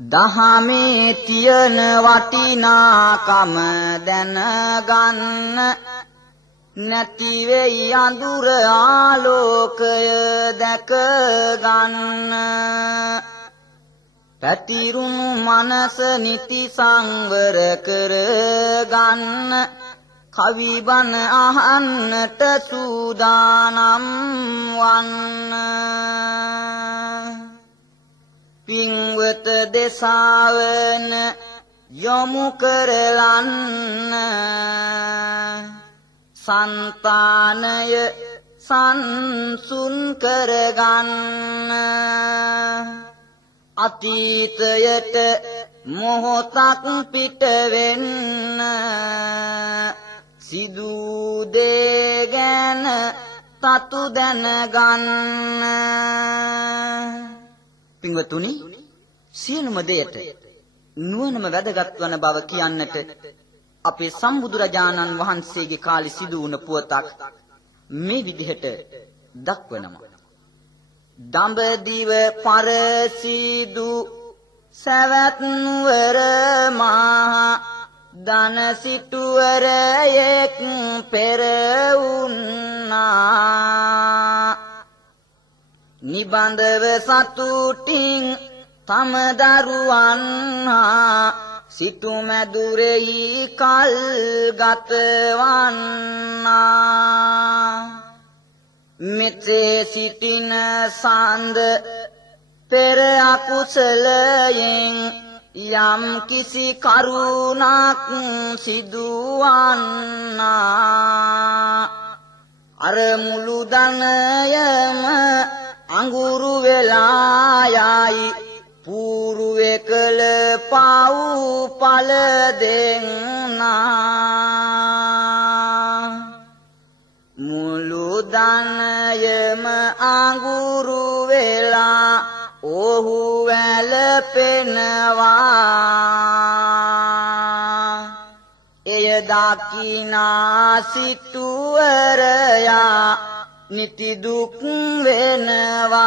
දහමේ තියන වටිනාකම දැනගන්න නැති වෙයි අඳුර ආලෝකය දැක ගන්න පැතිරුණු මනස නිති සංවර කර ගන්න කවි බණ අහන්නට සූදානම් වන්න පින්වත දෙසාවන යොමු කරලන්න संतानय संसुन करगन्न अतीतयट मोहतक पिट वेन्न सिदू दे ගැන තතු දැනගන්න පින්වතුනි සියලුම දෙයට නුවණම වැදගත් වන බව කියන්නට අපේ සම්බුදුරජාණන් වහන්සේගේ කාලේ සිදු වුණ පුවතක් මේ විදිහට දක්වනවා. දඹදිව පරසිදු සවැත් නුවර මහා දන සිටුවරයෙක් පෙර වුණා. නිබඳව සතුටින් තම දරුවන් සිටු මැදුරෙහි කල් ගතවන්නා. මෙසේ සිටින සඳ පෙර අකුසලයෙන් යම් කිසි කරුණක් සිදුවන්නා. අර මුළු ධනයම අඟුරු වෙලා යයි पूर्वे कल पाऊ पल देना मुलु दानयम आंगुरु वेला ओहु वेल पेनवा एय दाकिना सिटुवरया निति दुख वेनवा